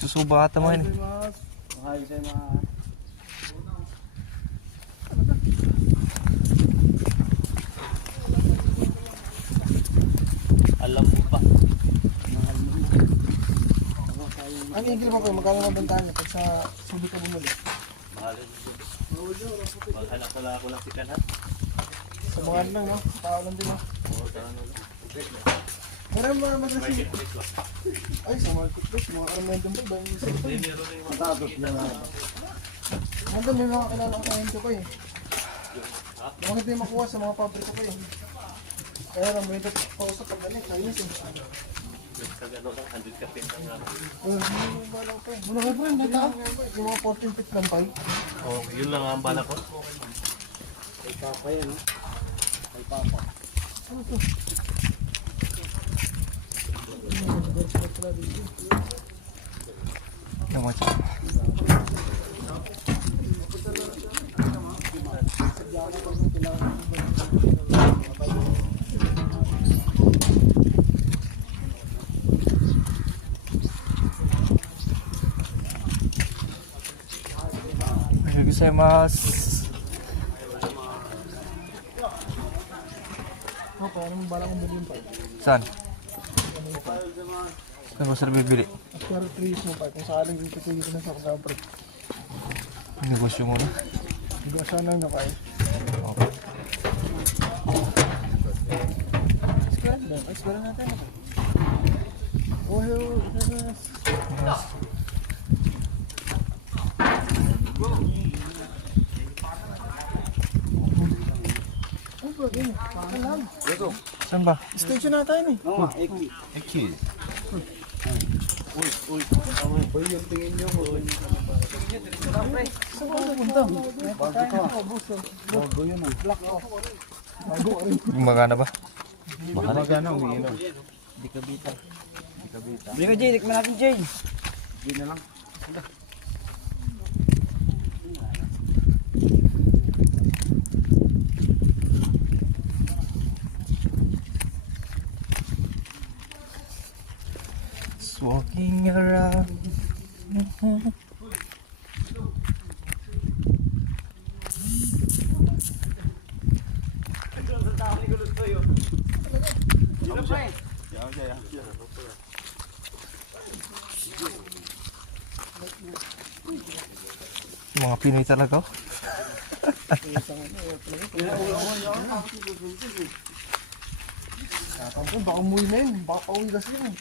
Nagsusuba ata mo yun eh. Alam mo pa. Ang igil mo po, magkano mabantaan niyo pag sa subi ka bumuli? Mahal pala ako lang sikan ha. Sa mga lang, no? Sa tao lang din, no? Oo, saan lang. Meron mga madrasin. Ay, sa marketplace, mga karamendong ba? Yung isa ko eh. Nandun may mga kilala ko sa ko eh. Bakit di makuha sa mga pabrika ko eh. Kaya lang, may pausap pag galing, kainis eh. Kag ano lang, 100 ka pin lang. Muna kayo friend, dito ka? Yung mga 14 feet lang pa eh. Oh, yun lang ang bala ko. Ay papa yan, no? Ay papa. Ano to? Yung mga siya. Gozaimasu. Ako, anong balak kong bilhin pa? Saan? Saan ba sila bibili? Pero 3 years mo pa, kung sakaling ipipili ko na sa pagkabrik. Negosyo muna. Hindi ko sana na kayo. Okay. Eskwela natin. Oh, yes. Ano ba din? Alam. Saan ba? Station na tayo eh. Eki. Uy, yung tingin nyo mo. Saan ka pupunta? Bago ka. Bago yun ah. Black off. Bago ka rin. Gumagana ba? Magana, umiinom. Di ka bita. Hindi ka, Jay. Likman natin, Jay. Hindi na lang. Just walking around. Mga Pinoy talaga. Baka umuwi na yun. Baka pauwi kasi yun.